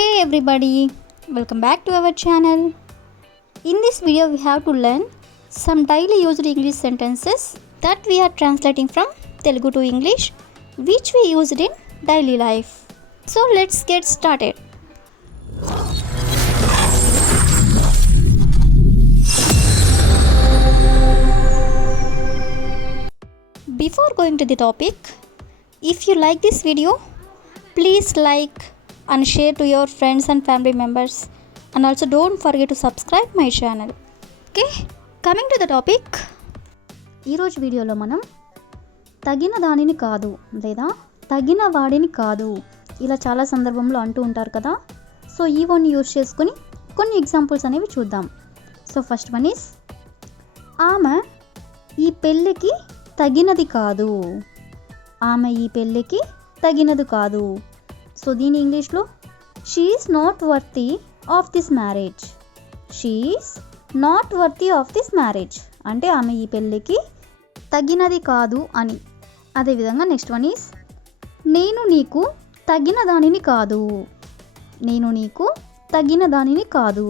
Hey everybody, welcome back to our channel. In this video we have to learn some daily used English sentences that we are translating from Telugu to English which we used in daily life. So let's get started. Before going to the topic, if you like this video, please like and share to your friends and family members, and also don't forget to subscribe my channel. Okay, coming to the topic, ఈరోజు వీడియోలో మనం తగిన దానిని కాదు లేదా తగిన వాడిని కాదు ఇలా చాలా సందర్భంలో అంటూ ఉంటారు కదా. సో ఈ వన్ యూజ్ చేసుకుని కొన్ని ఎగ్జాంపుల్స్ అనేవి చూద్దాం. సో ఫస్ట్ వన్ ఈస్, ఆమె ఈ పెళ్ళికి తగినది కాదు. ఆమె ఈ పెళ్ళికి తగినది కాదు. సో దీని ఇంగ్లీష్లో, she is not worthy of this marriage. She is not worthy of this marriage అంటే ఆమె ఈ పెళ్ళికి తగినది కాదు అని. అదేవిధంగా నెక్స్ట్ వన్ ఈస్, నేను నీకు తగిన దానిని కాదు. నేను నీకు తగిన దానిని కాదు.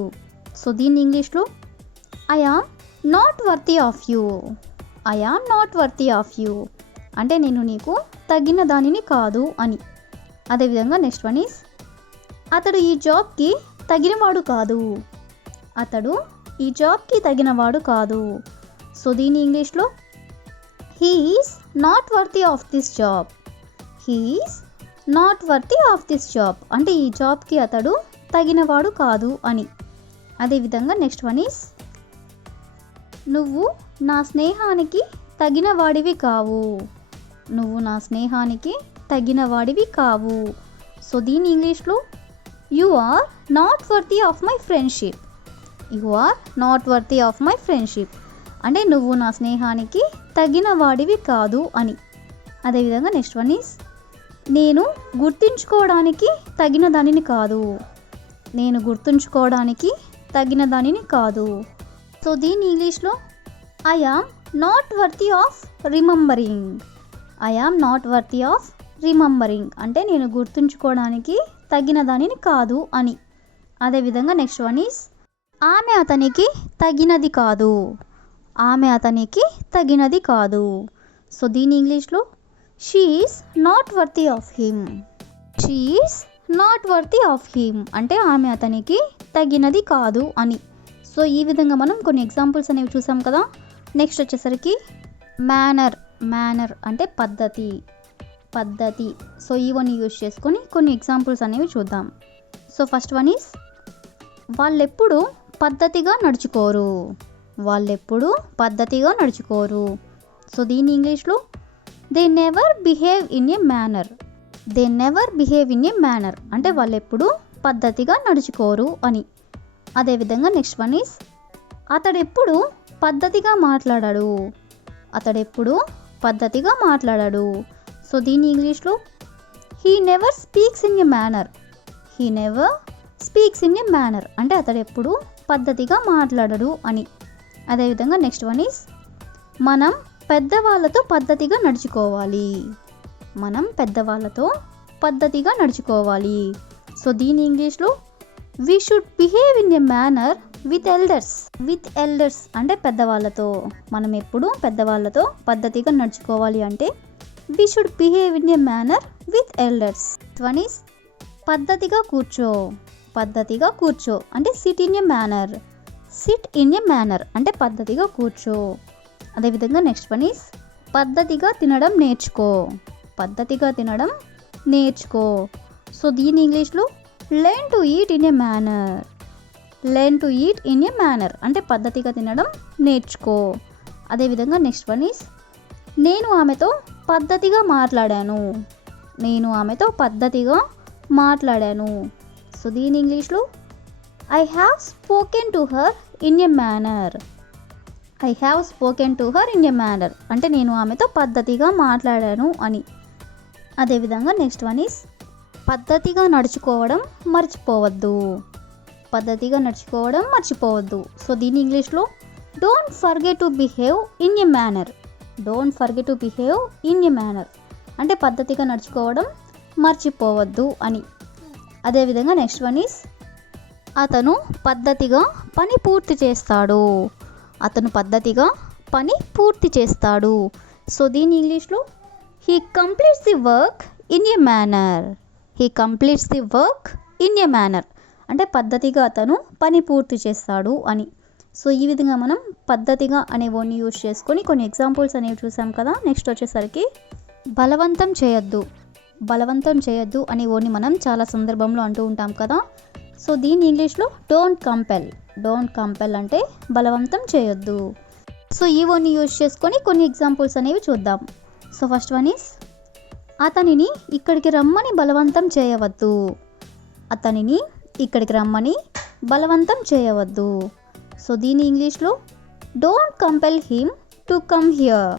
సో దీని ఇంగ్లీష్లో, I am not worthy of you. I am not worthy of you అంటే నేను నీకు తగిన దానిని కాదు అని. అదేవిధంగా నెక్స్ట్ వన్ ఈస్, అతడు ఈ జాబ్కి తగినవాడు కాదు. అతడు ఈ జాబ్కి తగినవాడు కాదు. సో దీని ఇంగ్లీష్లో, he is not worthy of this job. He is not worthy of this job అంటే ఈ జాబ్కి అతడు తగినవాడు కాదు అని. అదేవిధంగా నెక్స్ట్ వన్ ఈస్, నువ్వు నా స్నేహానికి తగిన వాడివి కావు. నువ్వు నా స్నేహానికి తగిన వాడివి కావు. సో దీని ఇంగ్లీష్లో, you are not worthy of my friendship. You are not worthy of my friendship అంటే నువ్వు నా స్నేహానికి తగిన వాడివి కాదు అని. అదేవిధంగా నెక్స్ట్ వన్ ఈస్, నేను గుర్తుంచుకోవడానికి తగిన దానిని కాదు. నేను గుర్తుంచుకోవడానికి తగిన దానిని కాదు. సో దీని ఇంగ్లీష్లో, I am not worthy of remembering. I am not worthy of remembering అంటే నేను గుర్తుంచుకోవడానికి తగిన దానిని కాదు అని. అదేవిధంగా నెక్స్ట్ వన్ ఈస్, ఆమె అతనికి తగినది కాదు. ఆమె అతనికి తగినది కాదు. సో దీని ఇంగ్లీష్లో, she is not worthy of him. She is not worthy of him అంటే ఆమె అతనికి తగినది కాదు అని. సో ఈ విధంగా మనం కొన్ని ఎగ్జాంపుల్స్ అనేవి చూసాం కదా. నెక్స్ట్ వచ్చేసరికి మేనర్. మేనర్ అంటే పద్ధతి, పద్ధతి. సో ఈ వన్ యూజ్ చేసుకొని కొన్ని ఎగ్జాంపుల్స్ అనేవి చూద్దాం. సో ఫస్ట్ వన్ ఈస్, వాళ్ళెప్పుడు పద్ధతిగా నడుచుకోరు. వాళ్ళెప్పుడు పద్ధతిగా నడుచుకోరు. సో దీని ఇంగ్లీష్లో, they never behave in a manner. They never behave in a manner అంటే వాళ్ళెప్పుడు పద్ధతిగా నడుచుకోరు అని. అదేవిధంగా నెక్స్ట్ వన్ ఈస్, అతడెప్పుడు పద్ధతిగా మాట్లాడాడు. అతడెప్పుడు పద్ధతిగా మాట్లాడాడు. సో దీని ఇంగ్లీష్లో, he never speaks in a manner. He never speaks in a manner అంటే అతడెప్పుడు పద్ధతిగా మాట్లాడడు అని. అదేవిధంగా నెక్స్ట్ వన్ ఈస్, మనం పెద్దవాళ్ళతో పద్ధతిగా నడుచుకోవాలి. మనం పెద్దవాళ్ళతో పద్ధతిగా నడుచుకోవాలి. సో దీని ఇంగ్లీష్లో, we should behave in a manner with elders. With elders అంటే పెద్దవాళ్ళతో. మనం ఎప్పుడు పెద్దవాళ్ళతో పద్ధతిగా నడుచుకోవాలి అంటే we should behave in a manner with elders. One is, పద్ధతిగా కూర్చో. పద్ధతిగా కూర్చో అంటే SIT in a manner. SIT in a manner అంటే పద్ధతిగా కూర్చో. అదేవిధంగా నెక్స్ట్ వన్ ఈస్, పద్ధతిగా తినడం నేర్చుకో. పద్ధతిగా తినడం నేర్చుకో. సో దీని ఇంగ్లీష్లో, learn to eat in a manner. Learn to eat in a manner అంటే పద్ధతిగా తినడం నేర్చుకో. అదేవిధంగా నెక్స్ట్ వన్ ఈస్, నేను ఆమెతో పద్ధతిగా మాట్లాడాను. నేను ఆమెతో పద్ధతిగా మాట్లాడాను. సో దీని ఇంగ్లీష్లో, I have spoken to her in a manner. I have spoken to her in a manner అంటే నేను ఆమెతో పద్ధతిగా మాట్లాడాను అని. అదేవిధంగా నెక్స్ట్ వన్ ఈస్, పద్ధతిగా నడుచుకోవడం మర్చిపోవద్దు. పద్ధతిగా నడుచుకోవడం మర్చిపోవద్దు. సో దీని ఇంగ్లీష్లో, don't forget to behave in a manner. Don't forget to behave in a manner అంటే పద్ధతిగా నడుచుకోవడం మర్చిపోవద్దు అని. అదేవిధంగా నెక్స్ట్ వన్ ఈస్ అతను పద్ధతిగా పని పూర్తి చేస్తాడు. అతను పద్ధతిగా పని పూర్తి చేస్తాడు. సో దీని ఇంగ్లీష్లో he completes the work in a manner. He completes the work in a manner అంటే పద్ధతిగా అతను పని పూర్తి చేస్తాడు అని. సో ఈ విధంగా మనం పద్ధతిగా అనే వర్డ్ని యూజ్ చేసుకొని కొన్ని ఎగ్జాంపుల్స్ అనేవి చూసాం కదా. నెక్స్ట్ వచ్చేసరికి బలవంతం చేయొద్దు. బలవంతం చేయొద్దు అనే వర్డ్ని మనం చాలా సందర్భంలో అంటూ ఉంటాం కదా. సో దీన్ని ఇంగ్లీష్లో డోంట్ కంపెల్. డోంట్ కంపెల్ అంటే బలవంతం చేయొద్దు. సో ఈ వర్డ్ని యూజ్ చేసుకొని కొన్ని ఎగ్జాంపుల్స్ అనేవి చూద్దాం. సో ఫస్ట్ వన్ ఈస్ అతనిని ఇక్కడికి రమ్మని బలవంతం చేయవద్దు. అతనిని ఇక్కడికి రమ్మని బలవంతం చేయవద్దు. సో దీని ఇంగ్లీష్లో don't compel him to come here.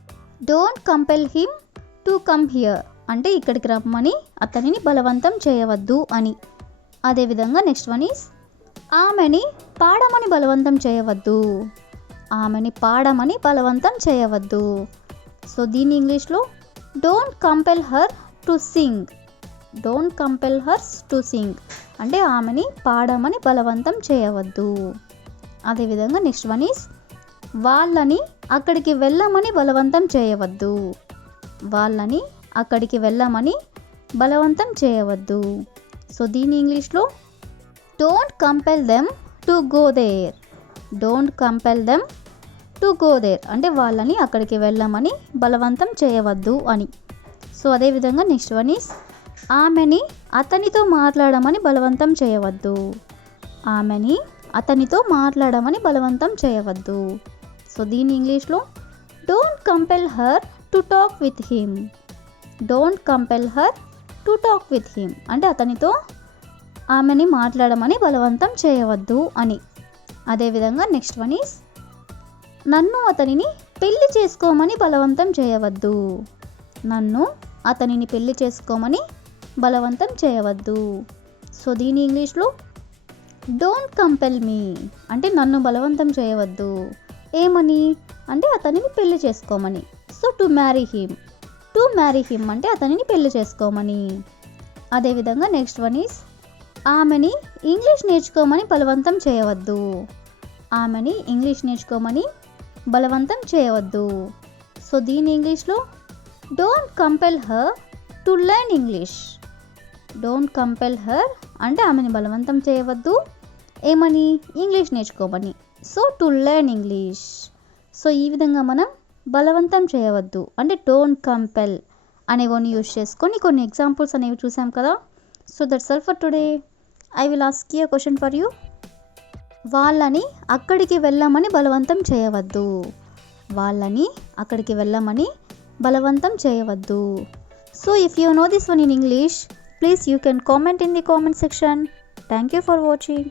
Don't compel him to come here అంటే ఇక్కడికి రమ్మని అతనిని బలవంతం చేయవద్దు అని. అదేవిధంగా నెక్స్ట్ వన్ ఈస్ ఆమెని పాడమని బలవంతం చేయవద్దు. ఆమెని పాడమని బలవంతం చేయవద్దు. సో దీని ఇంగ్లీష్లో don't compel her to sing. Don't compel hurts to sing అంటే ఆమెని పాడమని బలవంతం చేయవద్దు. అదేవిధంగా నెక్స్ట్ వన్ ఈస్ వాళ్ళని అక్కడికి వెళ్ళమని బలవంతం చేయవద్దు. వాళ్ళని అక్కడికి వెళ్ళమని బలవంతం చేయవద్దు. సో దీని ఇంగ్లీష్లో don't compel them to go there. Don't compel them to go there అంటే వాళ్ళని అక్కడికి వెళ్ళమని బలవంతం చేయవద్దు అని. సో అదేవిధంగా నెక్స్ట్ వన్ ఈస్ ఆమెని అతనితో మాట్లాడమని బలవంతం చేయవద్దు. ఆమెని అతనితో మాట్లాడమని బలవంతం చేయవద్దు. సో దీని ఇంగ్లీష్లో don't compel her to talk with him. Don't compel her to talk with him అంటే అతనితో ఆమెని మాట్లాడమని బలవంతం చేయవద్దు అని. అదేవిధంగా నెక్స్ట్ వన్ ఈస్ నన్ను అతనిని పెళ్లి చేసుకోమని బలవంతం చేయవద్దు. నన్ను అతనిని పెళ్లి చేసుకోమని బలవంతం చేయవద్దు. సో దీని ఇంగ్లీష్లో డోంట్ కంపెల్ మీ అంటే నన్ను బలవంతం చేయవద్దు. ఏమని అంటే అతనిని పెళ్లి చేసుకోమని. So to marry him. To marry him అంటే అతనిని పెళ్లి చేసుకోమని. అదేవిధంగా నెక్స్ట్ వన్ ఈస్ ఆమెని ఇంగ్లీష్ నేర్చుకోమని బలవంతం చేయవద్దు. ఆమెని ఇంగ్లీష్ నేర్చుకోమని బలవంతం చేయవద్దు. సో దీని ఇంగ్లీష్లో don't compel her to learn English. Don't compel her అంటే ఆమెని బలవంతం చేయవద్దు. ఏమని ఇంగ్లీష్ నేర్చుకోమని. So to learn English. So ఈ విధంగా మనం బలవంతం చేయవద్దు అంటే డోంట్ కంపెల్ అనేవన్నీ యూజ్ చేసుకొని కొన్ని ఎగ్జాంపుల్స్ అనేవి చూసాం కదా. So that's all for today. I will ask you question for you. వాళ్ళని అక్కడికి వెళ్ళమని బలవంతం చేయవద్దు. వాళ్ళని అక్కడికి వెళ్ళమని బలవంతం చేయవద్దు. So if you know this one in English, please you can comment in the comment section. Thank you for watching.